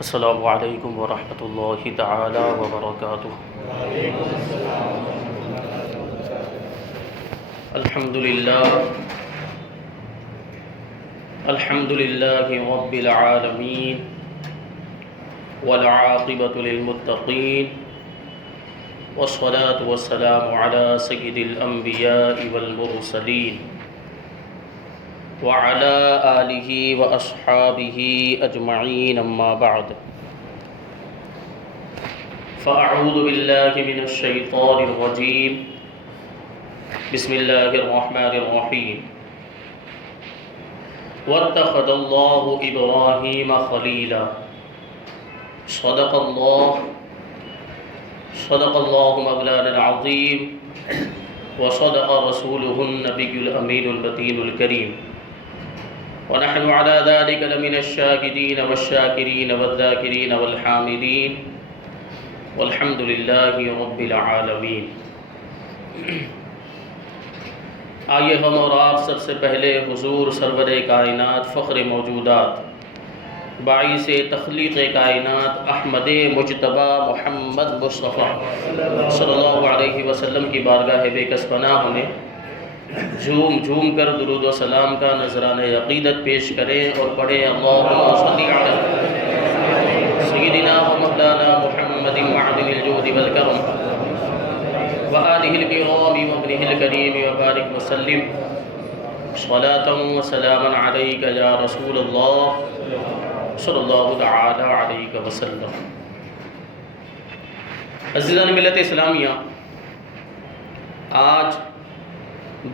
السلام علیکم ورحمۃ اللہ تعالی وبرکاتہ۔ الحمد للہ رب العالمین والعاقبۃ للمتقین والصلاة والسلام علی سید الانبیاء والمرسلین وعلى آلہ واصحابہ اجمعین، اما بعد فاعوذ باللہ من الشیطان الرجیم، بسم اللہ الرحمن الرحیم۔ واتخذ اللہ ابراہیم خلیلا، صدق اللہ مولانا العظیم وصدق رسولہ النبی الامین البطین الکریم، ونحن على ذلك لمن الشاهدين والشاكرين والذاكرين والحامدين والحمد لله رب العالمین۔ آئیے ہم اور آپ سب سے پہلے حضور سرور کائنات فخر موجودات باعث تخلیق کائنات احمد مجتبی محمد مصطفیٰ صلی اللہ علیہ وسلم کی بارگاہ بے کس پناہ میں جھوم کر درود و سلام کا نذرانہ عقیدت پیش کریں اور پڑھیں اللہم صلی علی سیدنا و مولانا محمد معدن الجود والکرم وآلہ الکرام وابنہ الکریم وبارک وسلم صلاة و سلاما علیک یا رسول اللہ صلی اللہ تعالی علیہ وسلم۔ عزیزان ملت اسلامیہ، آج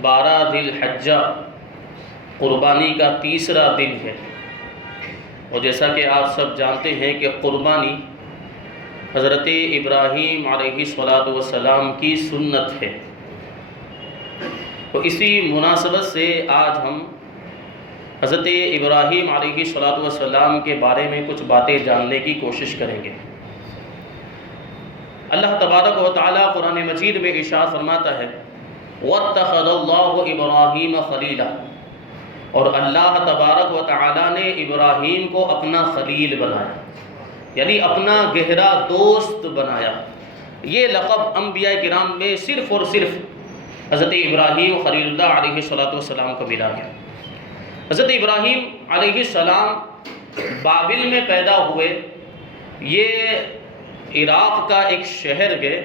12 ذی الحجہ قربانی کا تیسرا دن ہے، اور جیسا کہ آپ سب جانتے ہیں کہ قربانی حضرت ابراہیم علیہ السلام کی سنت ہے، تو اسی مناسبت سے آج ہم حضرت ابراہیم علیہ السلام کے بارے میں کچھ باتیں جاننے کی کوشش کریں گے۔ اللہ تبارک و تعالیٰ قرآن مجید میں ارشاد فرماتا ہے وَاتَّخَذَ اللَّهُ إِبْرَاهِيمَ خَلِيلًا، اور اللہ تبارک و تعالیٰ نے ابراہیم کو اپنا خلیل بنایا، یعنی اپنا گہرا دوست بنایا۔ یہ لقب انبیاء کرام میں صرف اور صرف حضرت ابراہیم خلیل اللہ علیہ السلام کو ملا ہے۔ حضرت ابراہیم علیہ السلام بابل میں پیدا ہوئے، یہ عراق کا ایک شہر ہے،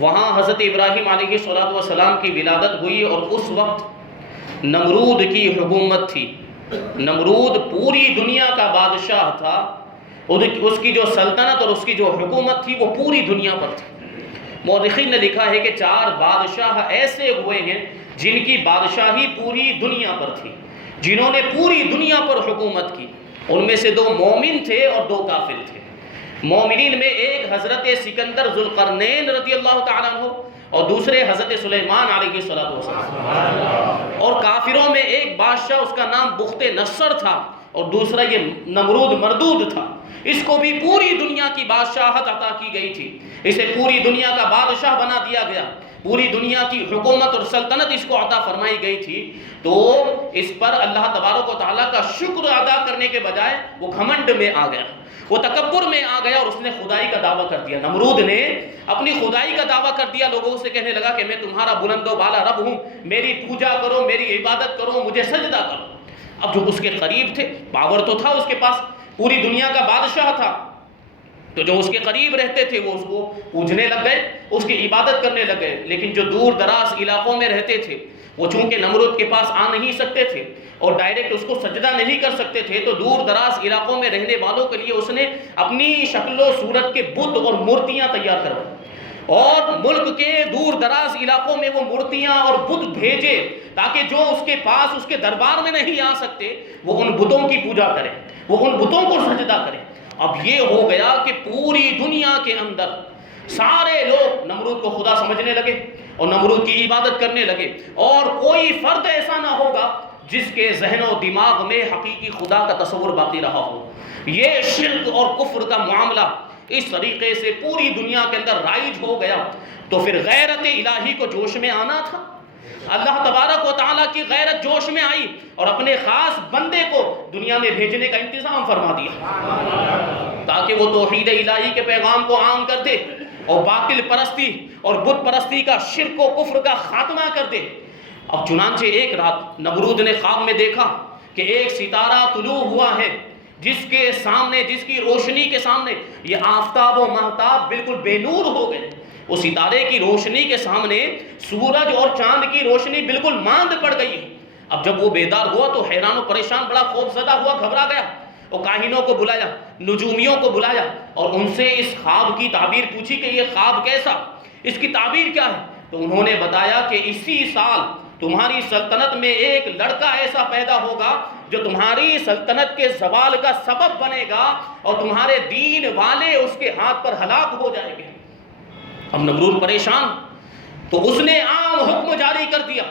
وہاں حضرت ابراہیم علیہ السلام کی ولادت ہوئی، اور اس وقت نمرود کی حکومت تھی۔ نمرود پوری دنیا کا بادشاہ تھا، اس کی جو سلطنت اور اس کی جو حکومت تھی وہ پوری دنیا پر تھی۔ مورخین نے لکھا ہے کہ 4 بادشاہ ایسے ہوئے ہیں جن کی بادشاہی پوری دنیا پر تھی، جنہوں نے پوری دنیا پر حکومت کی۔ ان میں سے 2 مومن تھے اور 2 کافر تھے۔ مومنین میں ایک حضرت سکندر ذوالقرنین رضی اللہ تعالیٰ عنہ، اور دوسرے حضرت سلیمان علیہ السلام۔ اور کافروں میں ایک بادشاہ، اس کا نام بخت نصر تھا، اور دوسرا یہ نمرود مردود تھا۔ اس کو بھی پوری دنیا کی بادشاہت عطا کی گئی تھی، اسے پوری دنیا کا بادشاہ بنا دیا گیا، پوری دنیا کی حکومت اور سلطنت اس کو عطا فرمائی گئی تھی۔ تو اس پر اللہ تبارک و تعالیٰ کا شکر ادا کرنے کے بجائے وہ گھمنڈ میں آ گیا، وہ تکبر میں آ گیا، اور اس نے خدائی کا دعویٰ کر دیا۔ نمرود نے اپنی خدائی کا دعویٰ کر دیا، لوگوں سے کہنے لگا کہ میں تمہارا بلند و بالا رب ہوں، میری پوجا کرو، میری عبادت کرو، مجھے سجدہ کرو۔ اب جو اس کے قریب تھے، پاور تو تھا اس کے پاس، پوری دنیا کا بادشاہ تھا، تو جو اس کے قریب رہتے تھے وہ اس کو پوجنے لگ گئے، اس کی عبادت کرنے لگ گئے۔ لیکن جو دور دراز علاقوں میں رہتے تھے، وہ چونکہ نمرود کے پاس آ نہیں سکتے تھے اور ڈائریکٹ اس کو سجدہ نہیں کر سکتے تھے، تو دور دراز علاقوں میں رہنے والوں کے لیے اس نے اپنی شکل و صورت کے بت اور مورتیاں تیار کروائی، اور ملک کے دور دراز علاقوں میں وہ مورتیاں اور بت بھیجے، تاکہ جو اس کے پاس اس کے دربار میں نہیں آ سکتے وہ ان بتوں کی پوجا کریں، وہ ان بتوں کو سجدہ کریں۔ اب یہ ہو گیا کہ پوری دنیا کے اندر سارے لوگ نمرود کو خدا سمجھنے لگے اور نمرود کی عبادت کرنے لگے، اور کوئی فرد ایسا نہ ہوگا جس کے ذہن و دماغ میں حقیقی خدا کا تصور باقی رہا ہو۔ یہ شرک اور کفر کا معاملہ اس طریقے سے پوری دنیا کے اندر رائج ہو گیا، تو پھر غیرت الہی کو جوش میں آنا تھا، اللہ تبارک و تعالیٰ کی غیرت جوش میں آئی اور اپنے خاص بندے کو دنیا میں بھیجنے کا انتظام فرما دیا تاکہ وہ توحید الہی کے پیغام کو عام کر دے اور باطل پرستی اور بت پرستی کا شرک و کفر کا خاتمہ کر دے۔ اب چنانچہ ایک رات نمرود نے خواب میں دیکھا کہ ایک ستارہ طلوع ہوا ہے جس کے سامنے، جس کی روشنی کے سامنے یہ آفتاب و مہتاب بالکل بے نور ہو گئے۔ وہ ستارے کی روشنی کے سامنے سورج اور چاند کی روشنی بالکل ماند پڑ گئی ہے۔ اب جب وہ بیدار ہوا تو حیران و پریشان، بڑا خوف زدہ ہوا، گھبرا گیا۔ وہ کاہنوں کو بلایا، نجومیوں کو بلایا اور ان سے اس خواب کی تعبیر پوچھی کہ یہ خواب کیسا، اس کی تعبیر کیا ہے؟ تو انہوں نے بتایا کہ اسی سال تمہاری سلطنت میں ایک لڑکا ایسا پیدا ہوگا جو تمہاری سلطنت کے زوال کا سبب بنے گا اور تمہارے دین والے اس کے ہاتھ پر ہلاک ہو جائیں گے۔ اب نمرود پریشان، تو اس نے عام حکم جاری کر دیا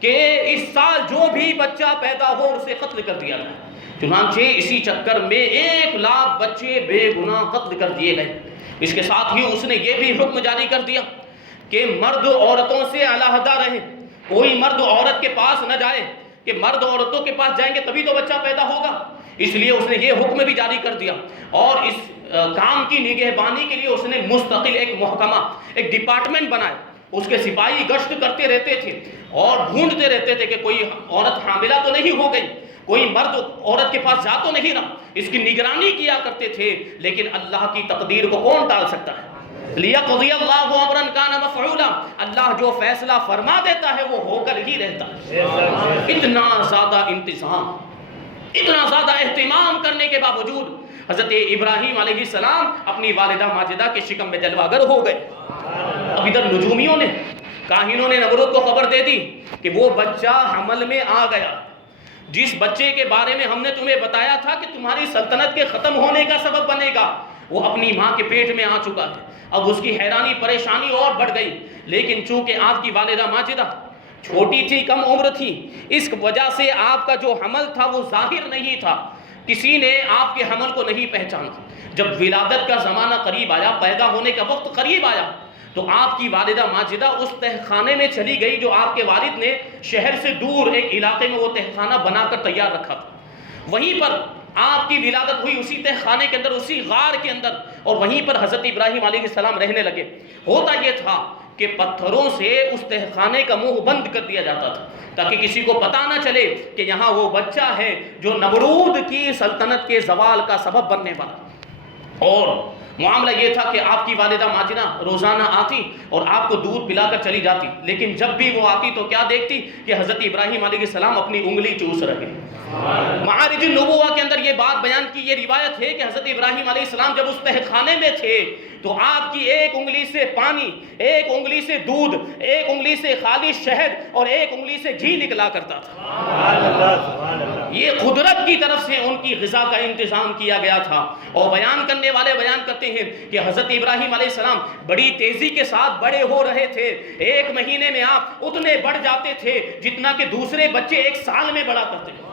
کہ اس سال جو بھی بچہ پیدا ہو اسے قتل کر دیا جائے۔ چنانچہ اسی چکر میں 1,00,000 بچے بے گناہ قتل کر دیے گئے۔ اس کے ساتھ ہی اس نے یہ بھی حکم جاری کر دیا کہ مرد عورتوں سے علیحدہ رہیں، کوئی مرد عورت کے پاس نہ جائے، کہ مرد عورتوں کے پاس جائیں گے تبھی تو بچہ پیدا ہوگا۔ اس لیے اس نے یہ حکم بھی جاری کر دیا اور اس کام کی نگہبانی کے لیے اس نے مستقل ایک محکمہ، ایک ڈپارٹمنٹ بنایا۔ اس کے سپاہی گشت کرتے رہتے تھے اور ڈھونڈتے رہتے تھے کہ کوئی عورت حاملہ تو نہیں ہو گئی، کوئی مرد عورت کے پاس جا تو نہیں رہا۔ اس کی نگرانی کیا کرتے تھے، لیکن اللہ کی تقدیر کو کون ٹال سکتا ہے؟ لِيَقْضِيَ اللَّهُ أَمْرًا كَانَ مَفْعُولًا، اللہ جو فیصلہ فرما دیتا ہے وہ ہو کر ہی رہتا ہے۔ اتنا زیادہ انتظام، اتنا زیادہ اہتمام کرنے کے باوجود حضرت ابراہیم علیہ السلام اپنی والدہ ماجدہ کے شکم میں جلوہ گر ہو گئے۔ اب ادھر نجومیوں نے، کاہنوں نے نمرود کو خبر دے دی کہ وہ بچہ حمل میں آ گیا، جس بچے کے بارے میں ہم نے تمہیں بتایا تھا کہ تمہاری سلطنت کے ختم ہونے کا سبب بنے گا، وہ اپنی ماں کے پیٹ میں آ چکا ہے۔ اب اس کی حیرانی پریشانی اور بڑھ گئی، لیکن چونکہ آپ کی والدہ ماجدہ چھوٹی تھی، کم عمر تھی، اس وجہ سے آپ کا جو حمل تھا وہ ظاہر نہیں تھا، کسی نے آپ کے حمل کو نہیں پہچانا۔ جب ولادت کا زمانہ قریب آیا، پیدا ہونے کا وقت قریب آیا، تو آپ کی والدہ ماجدہ اس تہخانے میں چلی گئی جو آپ کے والد نے شہر سے دور ایک علاقے میں وہ تہخانہ بنا کر تیار رکھا تھا۔ وہیں پر آپ کی ولادت ہوئی، اسی تہخانے کے اندر، اسی غار کے اندر، اور وہیں پر حضرت ابراہیم علیہ السلام رہنے لگے۔ ہوتا یہ تھا کہ پتھروں سے اس تہخانے کا منہ بند کر دیا جاتا تھا تاکہ کسی کو پتہ نہ چلے کہ یہاں وہ بچہ ہے جو نمرود کی سلطنت کے زوال کا سبب بننے والا۔ اور معاملہ یہ تھا کہ آپ کی والدہ ماجدہ روزانہ آتی اور آپ کو دودھ پلا کر چلی جاتی، لیکن جب بھی وہ آتی تو کیا دیکھتی کہ حضرت ابراہیم علیہ السلام اپنی انگلی چوس رہے۔ معارج النبوہ کے اندر یہ بات بیان کی، یہ روایت ہے کہ حضرت ابراہیم علیہ السلام جب اس تہخانے میں تھے تو آپ کی ایک انگلی سے پانی، ایک انگلی سے دودھ، ایک انگلی سے خالص شہد اور ایک انگلی سے گھی نکلا کرتا تھا۔ یہ قدرت کی طرف سے ان کی غذا کا انتظام کیا گیا تھا۔ اور بیان کرنے والے بیان کرتے ہیں کہ حضرت ابراہیم علیہ السلام بڑی تیزی کے ساتھ بڑے ہو رہے تھے۔ 1 مہینے میں آپ اتنے بڑھ جاتے تھے جتنا کہ دوسرے بچے 1 سال میں بڑا کرتے ہیں،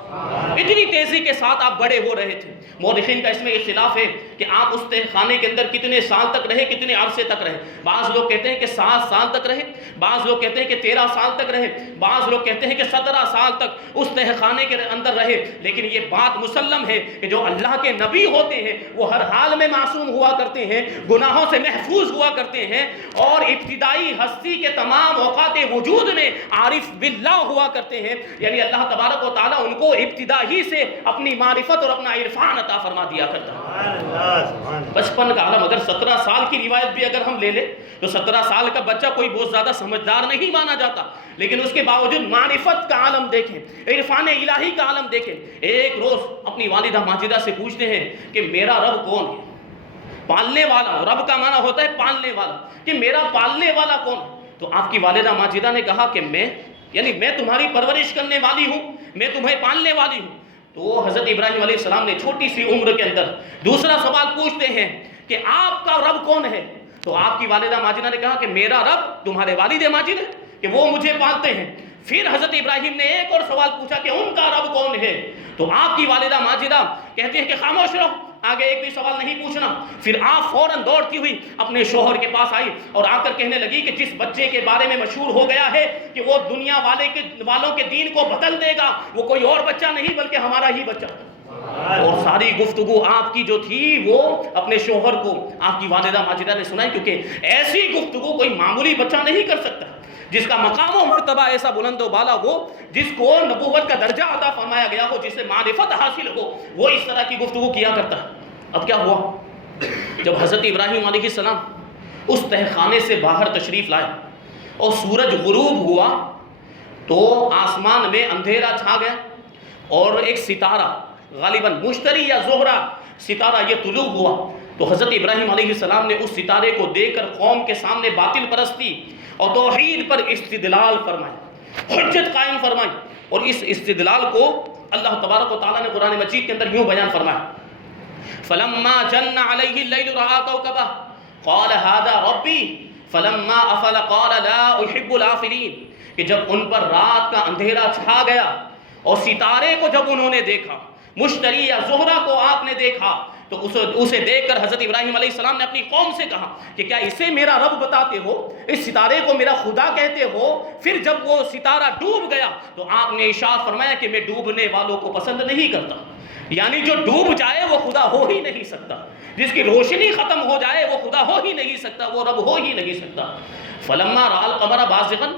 اتنی تیزی کے ساتھ آپ بڑے ہو رہے تھے۔ مورخین کا اس میں اختلاف ہے کہ آپ اس تہخانے کے اندر کتنے سال تک رہے، کتنے عرصے تک رہے۔ بعض لوگ کہتے ہیں کہ 7 سال تک رہے، بعض لوگ کہتے ہیں کہ 13 سال تک رہے، بعض لوگ کہتے ہیں کہ 17 سال تک اس تہخانے کے اندر رہے۔ لیکن یہ بات مسلم ہے کہ جو اللہ کے نبی ہوتے ہیں وہ ہر حال میں معصوم ہوا کرتے ہیں، گناہوں سے محفوظ ہوا کرتے ہیں، اور ابتدائی ہستی کے تمام اوقات وجود میں عارف باللہ ہوا کرتے ہیں، یعنی اللہ تبارک و تعالیٰ ان کو ابتدا ہی سے اپنی معرفت اور اپنا عرفان عطا فرما دیا کرتا ہے۔ بچپن کا عالم، اگر 17 سال کی روایت بھی اگر ہم لے لیں تو 17 سال کا بچہ کوئی بہت زیادہ سمجھدار نہیں مانا جاتا، لیکن اس کے باوجود معرفت کا عالم دیکھیں، عرفان الہی کا عالم دیکھیں۔ ایک روز اپنی والدہ ماجدہ سے پوچھتے ہیں کہ میرا رب کون ہے؟ پالنے والا، رب کا معنی ہوتا ہے پالنے والا، کہ میرا پالنے والا کون ہے؟ تو آپ کی والدہ ماجدہ نے کہا کہ میں تمہاری پرورش کرنے والی ہوں، میں تمہیں پالنے والی ہوں۔ تو حضرت ابراہیم علیہ السلام نے چھوٹی سی عمر کے اندر دوسرا سوال پوچھتے ہیں کہ آپ کا رب کون ہے؟ تو آپ کی والدہ ماجدہ نے کہا کہ میرا رب تمہارے والد ماجد ہے، کہ وہ مجھے پالتے ہیں۔ پھر حضرت ابراہیم نے ایک اور سوال پوچھا کہ ان کا رب کون ہے؟ تو آپ کی والدہ ماجدہ کہتے ہیں کہ خاموش رہو، آگے ایک بھی سوال نہیں پوچھنا۔ پھر آپ فوراً دوڑتی ہوئی اپنے شوہر کے پاس آئی اور آ کر کہنے لگی کہ جس بچے کے بارے میں مشہور ہو گیا ہے کہ وہ دنیا والوں کے دین کو بدل دے گا، وہ کوئی اور بچہ نہیں بلکہ ہمارا ہی بچہ۔ اور ساری گفتگو آپ کی جو تھی وہ اپنے شوہر کو آپ کی والدہ ماجدہ نے سنائی، کیونکہ ایسی گفتگو کوئی معمولی بچہ نہیں کر سکتا، جس کا مقام و مرتبہ ایسا بلند و بالا ہو، جس کو نبوت کا درجہ عطا فرمایا گیا ہو، جسے معرفت حاصل ہو، وہ اس طرح کی گفتگو کیا کرتا ہے۔ اب کیا ہوا؟ جب حضرت ابراہیم علیہ السلام اس تہخانے سے باہر تشریف لائے اور سورج غروب ہوا تو آسمان میں اندھیرا چھا گیا اور ایک ستارہ، غالباً مشتری یا زہرہ ستارہ، یہ طلوع ہوا۔ تو حضرت ابراہیم علیہ السلام نے اس ستارے کو دیکھ کر قوم کے سامنے باطل پرستی اور توحید پر استدلال فرمایا، حجت قائم فرمائی۔ اور اس استدلال کو اللہ تبارک و تعالیٰ نے قرآن مجید کے اندر یوں بیان فرمایا، فَلَمَّا جَنَّ عَلَيْهِ اللَّيْلُ رَأَىٰ كَوْكَبًا قَالَ هَٰذَا رَبِّي فَلَمَّا أَفَلَ قَالَ لَا أُحِبُّ الْآفِلِينَ، کہ جب ان پر رات کا اندھیرا چھا گیا اور ستارے کو جب انہوں نے دیکھا، مشتری یا زہرہ کو آپ نے دیکھا، تو اسے دیکھ کر حضرت ابراہیم علیہ السلام نے اپنی قوم سے کہا کہ کیا اسے میرا رب بتاتے ہو، اس ستارے کو میرا خدا کہتے ہو؟ پھر جب وہ ستارہ ڈوب گیا تو آپ نے ارشاد فرمایا کہ میں ڈوبنے والوں کو پسند نہیں کرتا، یعنی جو ڈوب جائے وہ خدا ہو ہی نہیں سکتا، جس کی روشنی ختم ہو جائے وہ خدا ہو ہی نہیں سکتا، وہ رب ہو ہی نہیں سکتا۔ فلما رأى القمر بازغا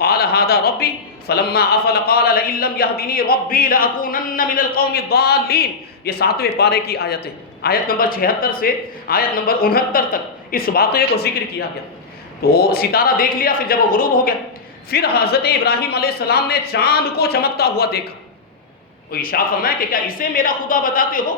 قال هذا ربي فلما افل قال لئن لم يهدني ربي لأكونن من القوم الضالين۔ یہ 7ویں پارے کی آیت ہے، آیت نمبر 76 سے آیت نمبر 69 تک اس واقعے کو ذکر کیا گیا۔ تو ستارہ دیکھ لیا، پھر جب وہ غروب ہو گیا، پھر حضرت ابراہیم علیہ السلام نے چاند کو چمکتا ہوا دیکھا۔ وہ ارشاد فرمایا کہ کیا اسے میرا خدا بتاتے ہو،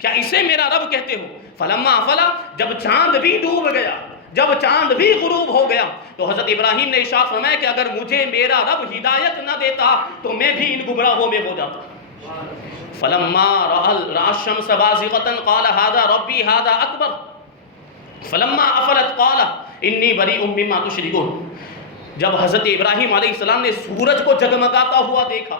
کیا اسے میرا رب کہتے ہو؟ فلما افلا، جب چاند بھی ڈوب گیا، جب چاند بھی غروب ہو گیا، تو حضرت ابراہیم نے ارشاد فرمایا کہ اگر مجھے میرا رب ہدایت نہ دیتا تو میں بھی ان گمراہوں میں ہو جاتا۔ فلما رأى الشمس بازغة قال هذا ربي هذا أكبر فلما أفلت قال إني بريء مما تشركون۔ جب حضرت ابراہیم علیہ السلام نے سورج کو جگمگاتا ہوا دیکھا،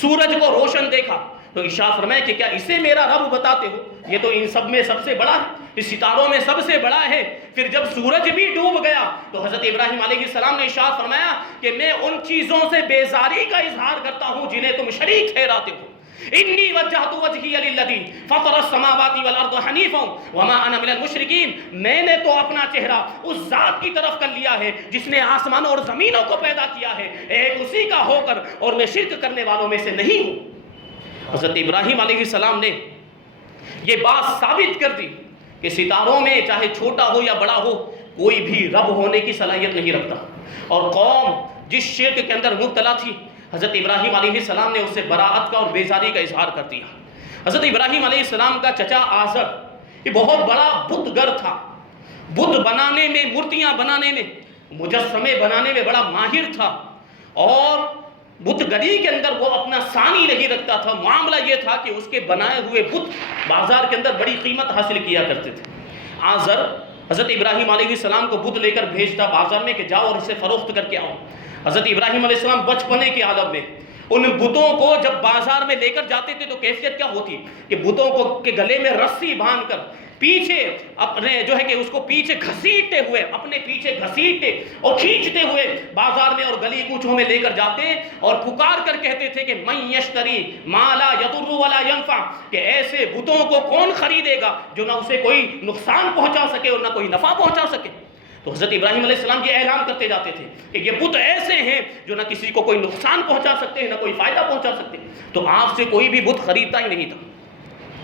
سورج کو روشن دیکھا، تو ارشاد فرمایا کہ کیا اسے میرا رب بتاتے ہو؟ یہ تو ان سب میں سب سے بڑا ہے، اس ستاروں میں سب سے بڑا ہے۔ پھر جب سورج بھی ڈوب گیا تو حضرت ابراہیم علیہ السلام نے ارشاد فرمایا کہ میں ان چیزوں سے بیزاری کا اظہار کرتا ہوں جنہیں تم شریک ٹھہراتے ہو۔ انی وجہت وجہی للذی فطر السماوات والارض حنیفا وما انا من المشرکین، میں نے تو اپنا چہرہ اس ذات کی طرف کر لیا ہے جس نے آسمانوں اور زمینوں کو پیدا کیا ہے، ایک اسی کا ہو کر اور میں شرک کرنے والوں میں سے نہیں ہوں۔ حضرت ابراہیم علیہ السلام نے یہ بات ثابت کر دی کہ ستاروں میں چاہے چھوٹا ہو یا بڑا ہو کوئی بھی رب ہونے کی صلاحیت نہیں رکھتا، اور قوم جس شرک کے اندر مبتلا تھی حضرت ابراہیم علیہ السلام نے اسے براءت کا اور بیزاری کا اظہار کر دیا۔ حضرت ابراہیم علیہ السلام کا چچا آزر یہ بہت بڑا بت گر تھا، بت بنانے میں، مورتیاں بنانے میں، مجسمے بنانے میں بڑا ماہر تھا، اور بت گری کے اندر وہ اپنا ثانی نہیں رکھتا تھا۔ معاملہ یہ تھا کہ اس کے بنائے ہوئے بت بازار کے اندر بڑی قیمت حاصل کیا کرتے تھے۔ آزر حضرت ابراہیم علیہ السلام کو بت لے کر بھیجتا بازار میں کہ جاؤ اور اسے فروخت کر کے آؤ۔ حضرت ابراہیم علیہ السلام بچپنے کے عالم میں ان بتوں کو جب بازار میں لے کر جاتے تھے تو کیفیت کیا ہوتی کہ بتوں کو کے گلے میں رسی باندھ کر پیچھے اپنے جو ہے کہ اس کو پیچھے گھسیٹتے ہوئے، اپنے پیچھے گھسیٹتے اور کھینچتے ہوئے بازار میں اور گلی کوچوں میں لے کر جاتے اور پکار کر کہتے تھے کہ من یشتری ما لا یضر ولا ینفع، کہ ایسے بتوں کو کون خریدے گا جو نہ اسے کوئی نقصان پہنچا سکے اور نہ کوئی نفع پہنچا سکے۔ تو حضرت ابراہیم علیہ السلام یہ اعلان کرتے جاتے تھے کہ یہ بت ایسے ہیں جو نہ کسی کو کوئی نقصان پہنچا سکتے ہیں نہ کوئی فائدہ پہنچا سکتے، تو آپ سے کوئی بھی بت خریدتا ہی نہیں تھا۔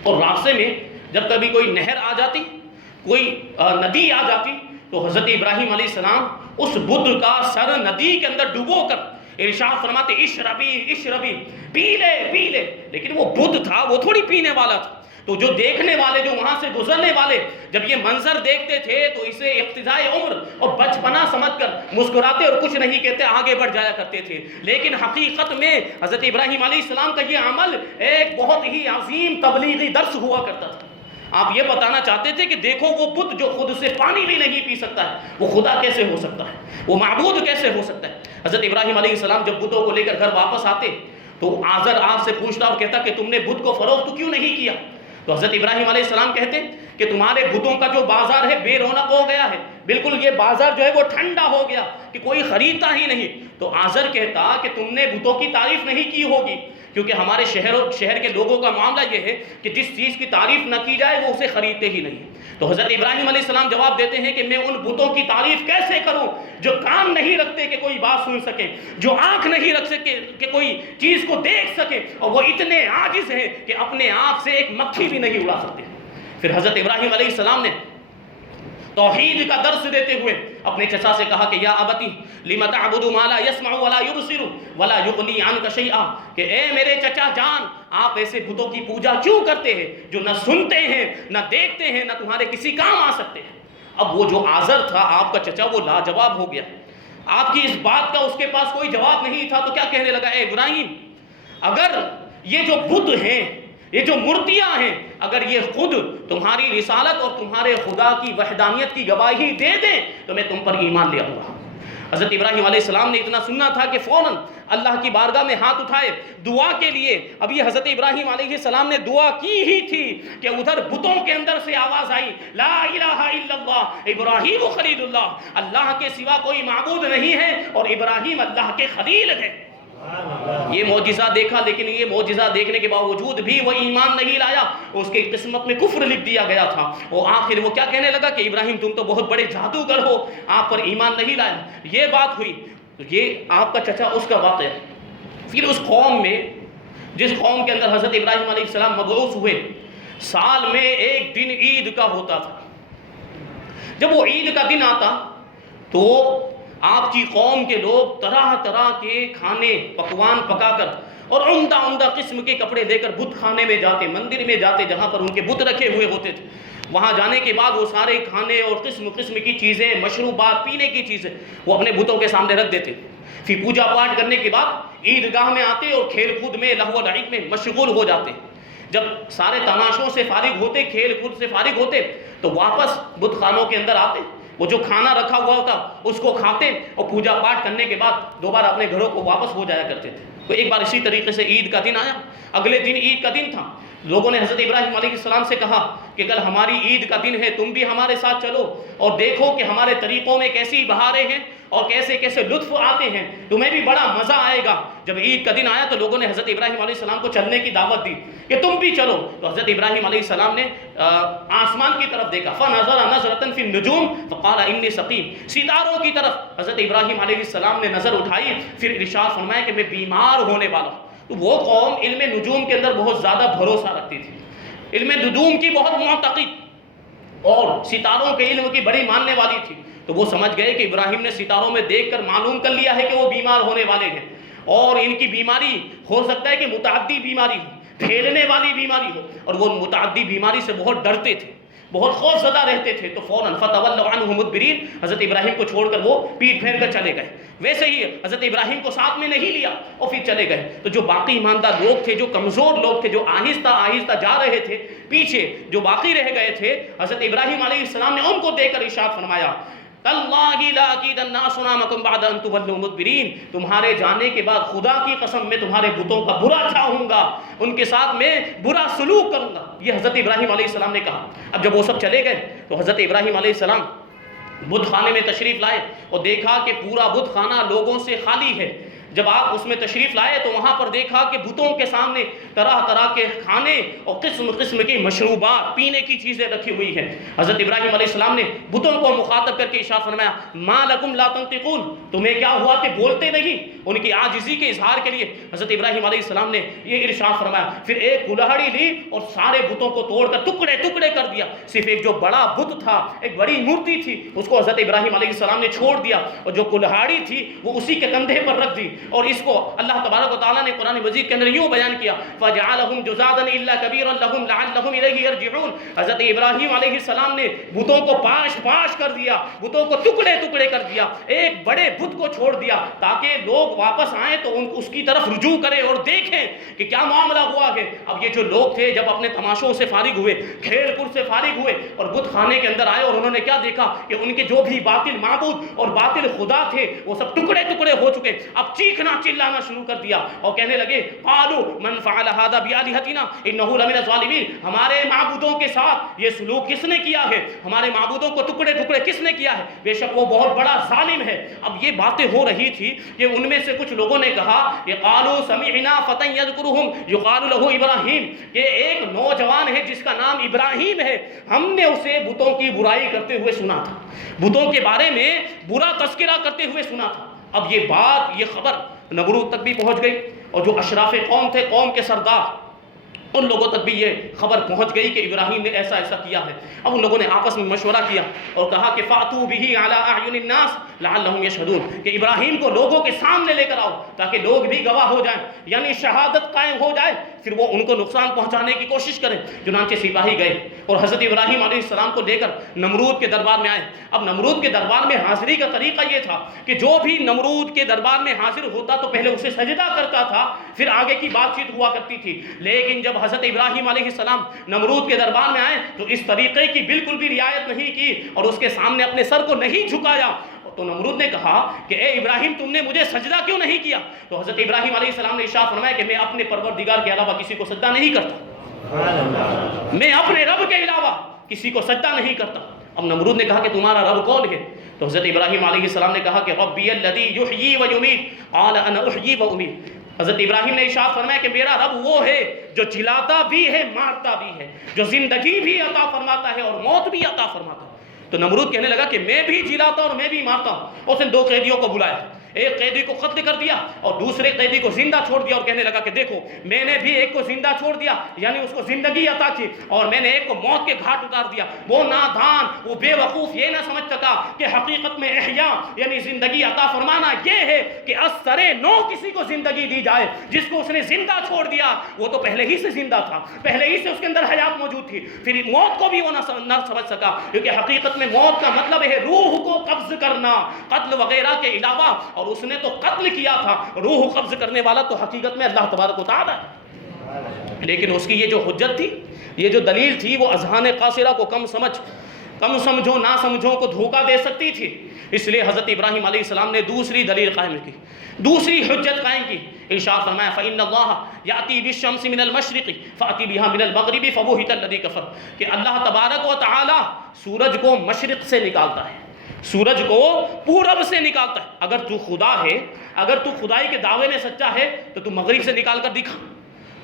اور راستے میں جب کبھی کوئی نہر آ جاتی، کوئی ندی آ جاتی، تو حضرت ابراہیم علیہ السلام اس بت کا سر ندی کے اندر ڈبو کر ارشاد فرماتے اشربی اشربی، پی لے پی لے، لیکن وہ بت تھا، وہ تھوڑی پینے والا تھا۔ تو جو دیکھنے والے، جو وہاں سے گزرنے والے جب یہ منظر دیکھتے تھے تو اسے ابتدائی عمر اور بچپنا سمجھ کر مسکراتے اور کچھ نہیں کہتے آگے بڑھ جایا کرتے تھے، لیکن حقیقت میں حضرت ابراہیم علیہ السلام کا یہ عمل ایک بہت ہی عظیم تبلیغی درس ہوا کرتا تھا۔ آپ یہ بتانا چاہتے تھے کہ دیکھو وہ بت جو خود سے پانی بھی نہیں پی سکتا ہے، وہ خدا کیسے ہو سکتا ہے، وہ معبود کیسے ہو سکتا ہے۔ حضرت ابراہیم علیہ السلام جب بتوں کو لے کر گھر واپس آتے تو آزر آپ سے پوچھتا اور کہتا کہ تم نے بت کو فروخت کیوں نہیں کیا؟ تو حضرت ابراہیم علیہ السلام کہتے کہ تمہارے بتوں کا جو بازار ہے بے رونق ہو گیا ہے، بالکل یہ بازار جو ہے وہ ٹھنڈا ہو گیا کہ کوئی خریدتا ہی نہیں۔ تو آزر کہتا کہ تم نے بتوں کی تعریف نہیں کی ہوگی، کیونکہ ہمارے شہر کے لوگوں کا معاملہ یہ ہے کہ جس چیز کی تعریف نہ کی جائے وہ اسے خریدتے ہی نہیں۔ تو حضرت ابراہیم علیہ السلام جواب دیتے ہیں کہ میں ان بتوں کی تعریف کیسے کروں جو کان نہیں رکھتے کہ کوئی بات سن سکے، جو آنکھ نہیں رکھ سکے کہ کوئی چیز کو دیکھ سکے، اور وہ اتنے عاجز ہیں کہ اپنے آپ سے ایک مکھی بھی نہیں اڑا سکتے۔ پھر حضرت ابراہیم علیہ السلام نے توحید کا درس دیتے ہوئے اپنے چچا سے کہا کہ یا ابتی لم تعبد ما لا يسمع ولا يبصر ولا يغني عنك شيئا، کہ اے میرے چچا جان، آپ ایسے بتوں کی پوجا کیوں کرتے ہیں جو نہ سنتے ہیں نہ دیکھتے ہیں نہ تمہارے کسی کام آ سکتے ہیں۔ اب وہ جو آزر تھا آپ کا چچا وہ لاجواب ہو گیا، آپ کی اس بات کا اس کے پاس کوئی جواب نہیں تھا، تو کیا کہنے لگا، اے ابراہیم اگر یہ جو بت ہیں، یہ جو مورتیاں ہیں، اگر یہ خود تمہاری رسالت اور تمہارے خدا کی وحدانیت کی گواہی دے دیں تو میں تم پر ایمان لے آؤں گا۔ حضرت ابراہیم علیہ السلام نے اتنا سننا تھا کہ فوراً اللہ کی بارگاہ میں ہاتھ اٹھائے دعا کے لیے۔ اب یہ حضرت ابراہیم علیہ السلام نے دعا کی ہی تھی کہ ادھر بتوں کے اندر سے آواز آئی، لا الہ الا اللہ ابراہیم خلیل اللہ، اللہ کے سوا کوئی معبود نہیں ہے اور ابراہیم اللہ کے خلیل ہے۔ یہ معجزہ دیکھا، لیکن یہ معجزہ دیکھنے کے باوجود بھی وہ ایمان نہیں لایا، اس کی قسمت میں کفر لکھ دیا گیا تھا۔ وہ آخر وہ کیا کہنے لگا کہ ابراہیم تم تو بہت بڑے جادوگر ہو، آپ پر ایمان نہیں لایا۔ یہ بات ہوئی تو یہ آپ کا چچا اس کا واقعہ۔ پھر اس قوم میں، جس قوم کے اندر حضرت ابراہیم علیہ السلام مبعوث ہوئے، سال میں ایک دن عید کا ہوتا تھا۔ جب وہ عید کا دن آتا تو آپ کی قوم کے لوگ طرح طرح کے کھانے پکوان پکا کر اور عمدہ عمدہ قسم کے کپڑے لے کر بت خانے میں جاتے، مندر میں جاتے جہاں پر ان کے بت رکھے ہوئے ہوتے تھے۔ وہاں جانے کے بعد وہ سارے کھانے اور قسم قسم کی چیزیں، مشروبات، پینے کی چیزیں وہ اپنے بتوں کے سامنے رکھ دیتے۔ پھر پوجا پاٹ کرنے کے بعد عیدگاہ میں آتے اور کھیل کود میں، لہو و لعب میں مشغول ہو جاتے۔ جب سارے تماشوں سے فارغ ہوتے، کھیل کود سے فارغ ہوتے تو واپس بت خانوں کے اندر آتے، وہ جو کھانا رکھا ہوا ہوتا اس کو کھاتے اور پوجا پاٹ کرنے کے بعد دوبارہ اپنے گھروں کو واپس ہو جایا کرتے تھے۔ تو ایک بار اسی طریقے سے عید کا دن آیا، اگلے دن عید کا دن تھا۔ لوگوں نے حضرت ابراہیم علیہ السلام سے کہا کہ کل ہماری عید کا دن ہے، تم بھی ہمارے ساتھ چلو اور دیکھو کہ ہمارے طریقوں میں کیسی بہاریں ہیں اور کیسے کیسے لطف آتے ہیں، تمہیں بھی بڑا مزہ آئے گا۔ جب عید کا دن آیا تو لوگوں نے حضرت ابراہیم علیہ السلام کو چلنے کی دعوت دی کہ تم بھی چلو۔ تو حضرت ابراہیم علیہ السلام نے آسمان کی طرف دیکھا، فَنَظَرَ نَظْرَةً فِي النُّجُومِ فَقَالَ إِنِّي سَقِيمٌ، ستاروں کی طرف حضرت ابراہیم علیہ السلام نے نظر اٹھائی، پھر ارشاد فرمایا کہ میں بیمار ہونے والا ہوں۔ تو وہ قوم علم نجوم کے اندر بہت زیادہ بھروسہ رکھتی تھی، علم نجوم کی بہت معتقد اور ستاروں کے علم کی بڑی ماننے والی تھی۔ تو وہ سمجھ گئے کہ ابراہیم نے ستاروں میں دیکھ کر معلوم کر لیا ہے کہ وہ بیمار ہونے والے ہیں، اور ان کی بیماری ہو سکتا ہے کہ متعدی بیماری ہو، پھیلنے والی بیماری ہو، اور وہ متعدی بیماری سے بہت ڈرتے تھے، بہت خوف زدہ رہتے تھے۔ تو فوراً فَتَوَلَّوْا عَنْهُ مُدْبِرِينَ، حضرت ابراہیم کو چھوڑ کر وہ پیٹ پھیر کر چلے گئے۔ ویسے ہی حضرت ابراہیم کو ساتھ میں نہیں لیا اور پھر چلے گئے۔ تو جو باقی ایماندار لوگ تھے، جو کمزور لوگ تھے، جو آہستہ آہستہ جا رہے تھے، پیچھے جو باقی رہ گئے تھے، حضرت ابراہیم علیہ السلام نے ان کو دیکھ کر ارشاد فرمایا، تَاللَّهِ لَأَكِيدَنَّ أَصْنَامَكُمْ بَعْدَ أَن تُوَلُّوا مُدْبِرِينَ، تمہارے جانے کے بعد خدا کی قسم میں تمہارے بتوں کا برا چاہوں گا، ان کے ساتھ میں برا سلوک کروں گا۔ یہ حضرت ابراہیم علیہ السلام نے کہا۔ اب جب وہ سب چلے گئے تو حضرت ابراہیم علیہ السلام بت خانے میں تشریف لائے اور دیکھا کہ پورا بت خانہ لوگوں سے خالی ہے۔ جب آپ اس میں تشریف لائے تو وہاں پر دیکھا کہ بتوں کے سامنے طرح طرح کے کھانے اور قسم قسم کی مشروبات، پینے کی چیزیں رکھی ہوئی ہیں۔ حضرت ابراہیم علیہ السلام نے بتوں کو مخاطب کر کے ارشاد فرمایا، ما لکم لا تنطقون، تمہیں کیا ہوا کہ بولتے نہیں؟ ان کی عاجزی کے اظہار کے لیے حضرت ابراہیم علیہ السلام نے یہ ارشاد فرمایا۔ پھر ایک کلہاڑی لی اور سارے بتوں کو توڑ کر ٹکڑے ٹکڑے کر دیا، صرف ایک جو بڑا بت تھا، ایک بڑی مورتی تھی، اس کو حضرت ابراہیم علیہ السلام نے چھوڑ دیا، اور جو کلہاڑی تھی وہ اسی کے کندھے پر رکھ دی۔ اور اس کو اللہ تبارک و تعالیٰ نے قرآن مجید کے اندر یوں بیان کیا فَجَعَلَهُمْ جُزَاذًا إِلَّا كَبِيرًا لَهُمْ لَعَلَّهُمْ إِلَيْهِ يَرْجِعُونَ. حضرت ابراہیم علیہ السلام نے بتوں کو پاش کر دیا، بتوں کو ٹکڑے ٹکڑے کر دیا، ایک بڑے بت کو چھوڑ دیا تاکہ لوگ واپس آئیں تو اس کی طرف رجوع کریں اور دیکھیں کہ کیا معاملہ ہوا ہے. اب یہ جو لوگ تھے جب اپنے تماشوں سے فارغ ہوئے، کھیل کود سے فارغ ہوئے اور بت خانے کے اندر آئے اور انہوں نے کیا دیکھا کہ ان کے جو بھی باطل معبود اور باطل خدا تھے وہ سب ٹکڑے ٹکڑے ہو چکے. اب چیخنا چلانا شروع کر دیا اور کہنے لگے قالوا من فعل هذا بآلهتنا انه لمن الظالمین. ہمارے معبودوں کے ساتھ یہ سلوک کس نے کیا ہے؟ ہمارے معبودوں کو ٹکڑے ٹکڑے کس نے کیا ہے؟ بے شک وہ بہت بڑا ظالم ہے. اب یہ باتیں ہو رہی تھی کہ ان میں سے کچھ لوگوں نے کہا کہ قالوا سمعنا فتى يذكرهم يقال له ابراہیم. یہ ایک نوجوان ہے جس کا نام ابراہیم ہے، ہم نے اسے بتوں کی برائی کرتے ہوئے سنا تھا، بتوں کے بارے میں برا تذکرہ کرتے ہوئے سنا تھا. اب یہ بات، یہ خبر نمرود تک بھی پہنچ گئی اور جو اشراف قوم تھے، قوم کے سردار، ان لوگوں تک بھی یہ خبر پہنچ گئی کہ ابراہیم نے ایسا ایسا کیا ہے. اب ان لوگوں نے آپس میں مشورہ کیا اور کہا کہ فاتو بہ علی اعین الناس لعلہم یشہدون، کہ ابراہیم کو لوگوں کے سامنے لے کر آؤ تاکہ لوگ بھی گواہ ہو جائیں، یعنی شہادت قائم ہو جائے، پھر وہ ان کو نقصان پہنچانے کی کوشش کریں. چنانچہ سپاہی گئے اور حضرت ابراہیم علیہ السلام کو لے کر نمرود کے دربار میں آئے. اب نمرود کے دربار میں حاضری کا طریقہ یہ تھا کہ جو بھی نمرود کے دربار میں حاضر ہوتا تو پہلے اسے سجدہ کرتا تھا، پھر آگے کی بات چیت ہوا کرتی تھی. لیکن جب حضرت ابراہیم علیہ السلام نمرود کے دربار میں آئے تو اس طریقے کی بالکل بھی رعایت نہیں کی اور اس کے سامنے اپنے سر کو نہیں جھکایا. تو نمرود نے کہا کہ اے ابراہیم تم نے مجھے سجدہ کیوں نہیں کیا؟ تو حضرت ابراہیم علیہ السلام نے ارشاد فرمایا کہ میں اپنے پروردگار کے علاوہ کسی کو سجدہ نہیں کرتا، میں اپنے رب کے علاوہ کسی کو سجدہ نہیں کرتا. اب نمرود نے کہا کہ تمہارا رب کون ہے؟ تو حضرت ابراہیم علیہ السلام نے کہا کہ ربی الذی یحیی و یمیت قال انا احیی و امیت. حضرت ابراہیم نے ارشاد فرمایا کہ میرا رب وہ ہے جو جلاتا بھی ہے، مارتا بھی ہے، جو زندگی بھی عطا فرماتا ہے اور موت بھی عطا فرماتا ہے. تو نمرود کہنے لگا کہ میں بھی جلاتا اور میں بھی مارتا ہوں. اس نے دو قیدیوں کو بلایا، ایک قیدی کو قتل کر دیا اور دوسرے قیدی کو زندہ چھوڑ دیا اور کہنے لگا کہ دیکھو میں نے بھی ایک کو زندہ چھوڑ دیا، یعنی اس کو زندگی عطا کی، اور میں نے ایک کو موت کے گھاٹ اتار دیا. وہ نادان، وہ بے وقوف یہ نہ سمجھ سکا کہ حقیقت میں احیاء یعنی زندگی عطا فرمانا یہ ہے کہ اثر نو کسی کو زندگی دی جائے. جس کو اس نے زندہ چھوڑ دیا وہ تو پہلے ہی سے زندہ تھا، پہلے ہی سے اس کے اندر حیات موجود تھی، پھر موت کو بھی وہ نہ سمجھ سکا، کیونکہ حقیقت میں موت کا مطلب ہے روح کو قبض کرنا، قتل وغیرہ کے علاوہ. اور اس نے تو قتل کیا تھا، روح قبض کرنے والا تو حقیقت میں اللہ تبارک و تعالی ہے. لیکن اس کی یہ جو حجت تھی، یہ جو دلیل تھی، وہ اذہان قاصرہ کو کم سمجھو نہ سمجھو کو دھوکہ دے سکتی تھی. اس لیے حضرت ابراہیم علیہ السلام نے دوسری دلیل قائم کی، دوسری حجت قائم کی. ارشاد فرمایا فإن اللہ یأتی بالشمس من المشرق فأتی بها من المغرب فبہت الذی کفر، کہ اللہ تبارک و تعالی سورج کو مشرق سے نکالتا ہے، سورج کو پورب سے نکالتا ہے. اگر تو خدا ہے، اگر تو خدائی کے دعوے میں سچا ہے تو تو مغرب سے نکال کر دکھا.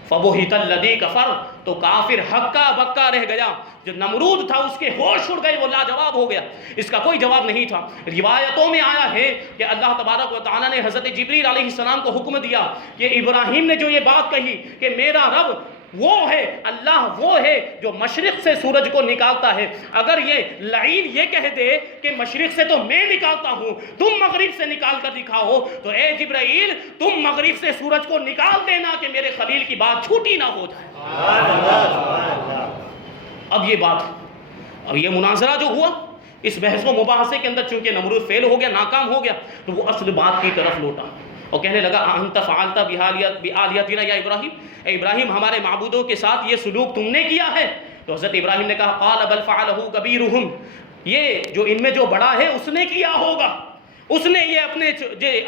فبہت الذی کفر، تو کافر ہکا بکا رہ گیا. جو نمرود تھا اس کے ہوش اڑ گئے، وہ لاجواب ہو گیا، اس کا کوئی جواب نہیں تھا. روایتوں میں آیا ہے کہ اللہ تبارک و تعالیٰ نے حضرت جبریل علیہ السلام کو حکم دیا کہ ابراہیم نے جو یہ بات کہی کہ میرا رب وہ ہے، اللہ وہ ہے جو مشرق سے سورج کو نکالتا ہے، اگر یہ لعین یہ کہہ دے کہ مشرق سے تو میں نکالتا ہوں، تم مغرب سے نکال کر دکھاؤ، تو اے جبرائیل تم مغرب سے سورج کو نکال دینا کہ میرے خلیل کی بات چھوٹی نہ ہو جائے. اب یہ بات، اب یہ مناظرہ جو ہوا، اس بحث و مباحثے کے اندر چونکہ نمرود فیل ہو گیا، ناکام ہو گیا، تو وہ اصل بات کی طرف لوٹا اور کہنے لگا انت فعلت بآلیاتنا یا ابراہیم، اے ابراہیم ہمارے معبودوں کے ساتھ یہ سلوک تم نے کیا ہے؟ تو حضرت ابراہیم نے کہا قال بل فعلہ کبیرہم، یہ جو ان میں جو بڑا ہے اس نے کیا ہوگا، اس نے یہ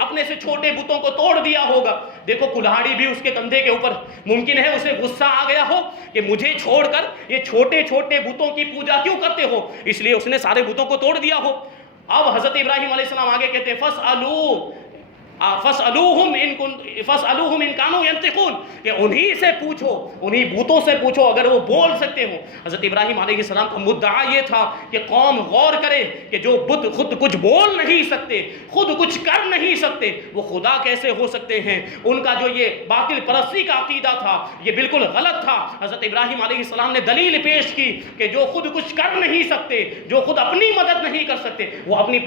اپنے سے چھوٹے بتوں کو توڑ دیا ہوگا. دیکھو کلہاڑی بھی اس کے کندھے کے اوپر، ممکن ہے اسے غصہ آ گیا ہو کہ مجھے چھوڑ کر یہ چھوٹے چھوٹے بتوں کی پوجا کیوں کرتے ہو، اس لیے اس نے سارے بتوں کو توڑ دیا ہو. اب حضرت ابراہیم علیہ السلام آگے کہتے ہیں فَاسْأَلُوهُمْ إِن كَانُوا يَنْطِقُونَ، کہ انہی سے پوچھو، انہی بتوں سے پوچھو اگر وہ بول سکتے ہوں. حضرت ابراہیم علیہ السلام کا مدعا یہ تھا کہ قوم غور کرے کہ جو بت خود کچھ بول نہیں سکتے، خود کچھ کر نہیں سکتے، وہ خدا کیسے ہو سکتے ہیں. ان کا جو یہ باطل پرستی کا عقیدہ تھا یہ بالکل غلط تھا. حضرت ابراہیم علیہ السلام نے دلیل پیش کی کہ جو خود کچھ کر نہیں سکتے، جو خود اپنی مدد نہیں کر سکتے، وہ اپنے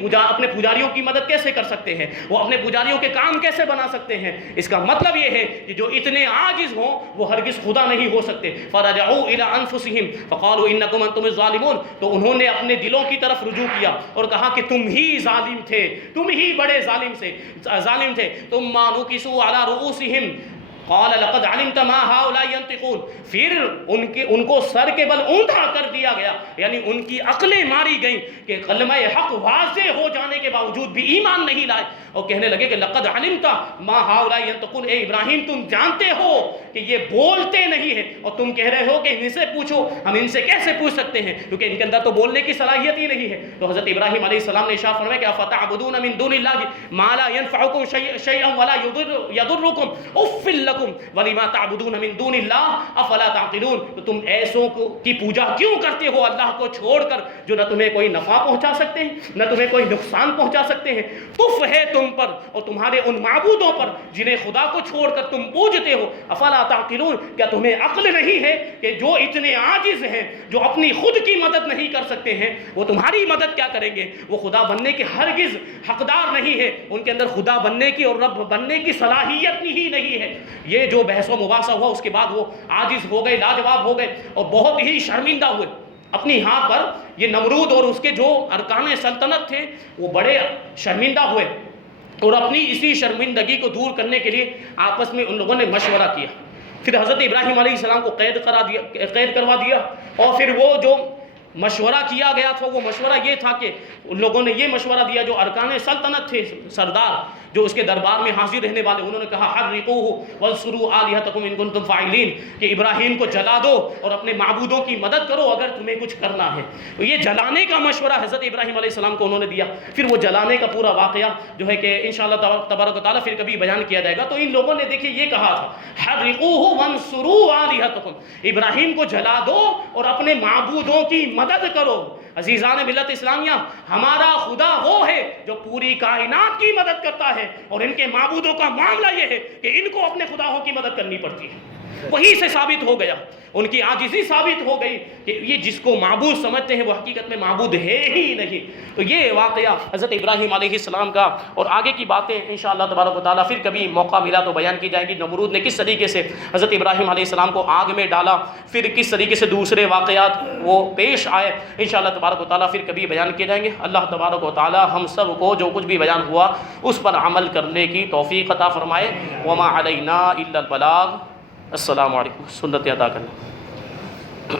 پجاریوں کی مدد کیسے کر سکتے ہیں، وہ اپنے پجاریوں کے کام کیسے بنا سکتے ہیں؟ اس کا مطلب یہ ہے کہ جو اتنے عاجز ہوں وہ ہرگز خدا نہیں ہو سکتے. فرجعوا الى انفسهم فقالوا انکم انتم الظالمون. تو انہوں نے اپنے دلوں کی طرف رجوع کیا اور کہا کہ تم ہی ظالم تھے، تم ہی بڑے ظالم تھے. ثم نكسوا على رؤوسهم قال لقد علمت ما هؤلاء ينطقون. پھر ان کو سر کے بل اونٹا کر دیا گیا، یعنی ان کی عقلیں ماری گئیں کہ کلمہ حق واضح ہو جانے کے باوجود بھی ایمان نہیں لائے، اور کہنے لگے کہ لقد علمت ما هؤلاء ينطقون. اے ابراہیم تم جانتے ہو کہ یہ بولتے نہیں ہیں، اور تم کہہ رہے ہو کہ ان سے پوچھو. ہم ان سے کیسے پوچھ سکتے ہیں کیونکہ ان کے اندر تو بولنے کی صلاحیت ہی نہیں ہے. تو حضرت ابراہیم علیہ السلام نے ارشاد فرمایا کہ افتعبدون من دون اللہ ما لا ينفعكم شيئا ولا يضركم اف لكم ولما تعبدون من دون اللہ افلا تعقلون. تو تم ایسوں کی پوجا کیوں کرتے ہو اللہ کو چھوڑ کر جو نہ تمہیں کوئی نفع پہنچا سکتے ہیں نہ تمہیں کوئی نقصان پہنچا سکتے ہیں؟ تف ہے تم پر اور تمہارے ان معبودوں پر جنہیں خدا کو چھوڑ کر تم پوجتے ہو. افلا تعقلون. کیا تمہیں عقل نہیں ہے کہ جو اتنے عاجز ہیں، جو اپنی خود کی مدد نہیں کر سکتے ہیں، وہ تمہاری مدد کیا کریں گے؟ وہ خدا بننے کے ہرگز حقدار نہیں ہے. ان کے اندر خدا بننے کی اور رب بننے کی صلاحیت ہی نہیں ہے. یہ جو بحث و مباحثہ ہوا اس کے بعد وہ عاجز ہو گئے، لاجواب ہو گئے اور بہت ہی شرمندہ ہوئے. اپنی ہاں پر یہ نمرود اور اس کے جو ارکان سلطنت تھے وہ بڑے شرمندہ ہوئے، اور اپنی اسی شرمندگی کو دور کرنے کے لیے آپس میں ان لوگوں نے مشورہ کیا. پھر حضرت ابراہیم علیہ السلام کو قید کروا دیا، اور پھر وہ جو مشورہ کیا گیا تھا وہ مشورہ یہ تھا کہ ان لوگوں نے یہ مشورہ دیا، جو ارکان سلطنت تھے، سردار جو اس کے دربار میں حاضر رہنے والے، انہوں نے کہا حرقوہ وانصروا آلہتکم ان کنتم فاعلین، کہ ابراہیم کو جلا دو اور اپنے معبودوں کی مدد کرو اگر تمہیں کچھ کرنا ہے. تو یہ جلانے کا مشورہ حضرت ابراہیم علیہ السلام کو انہوں نے دیا. پھر وہ جلانے کا پورا واقعہ جو ہے کہ انشاءاللہ تبارک و تعالیٰ پھر کبھی بیان کیا جائے گا. تو ان لوگوں نے دیکھیے یہ کہا تھا حرقوہ وانصروا آلہتکم، ابراہیم کو جلا دو اور اپنے معبودوں کی مدد کرو. عزیزان ملت اسلامیہ، ہمارا خدا وہ ہے جو پوری کائنات کی مدد کرتا ہے، اور ان کے معبودوں کا معاملہ یہ ہے کہ ان کو اپنے خداؤں کی مدد کرنی پڑتی ہے. وہی سے ثابت ہو گیا، ان کی عاجزی ثابت ہو گئی کہ یہ جس کو معبود سمجھتے ہیں وہ حقیقت میں معبود ہے ہی نہیں. تو یہ واقعہ حضرت ابراہیم علیہ السلام کا، اور آگے کی باتیں انشاءاللہ تبارک و تعالیٰ پھر کبھی موقع ملا تو بیان کی جائیں گی. نمرود نے کس طریقے سے حضرت ابراہیم علیہ السلام کو آگ میں ڈالا، پھر کس طریقے سے دوسرے واقعات وہ پیش آئے، انشاءاللہ تبارک و تعالیٰ پھر کبھی بیان کیے جائیں گے. اللہ تبارک و تعالیٰ ہم سب کو جو کچھ بھی بیان ہوا اس پر عمل کرنے کی توفیق عطا فرمائے. وما علینا الا البلاغ. السلام علیکم. سنت ادا کرنا.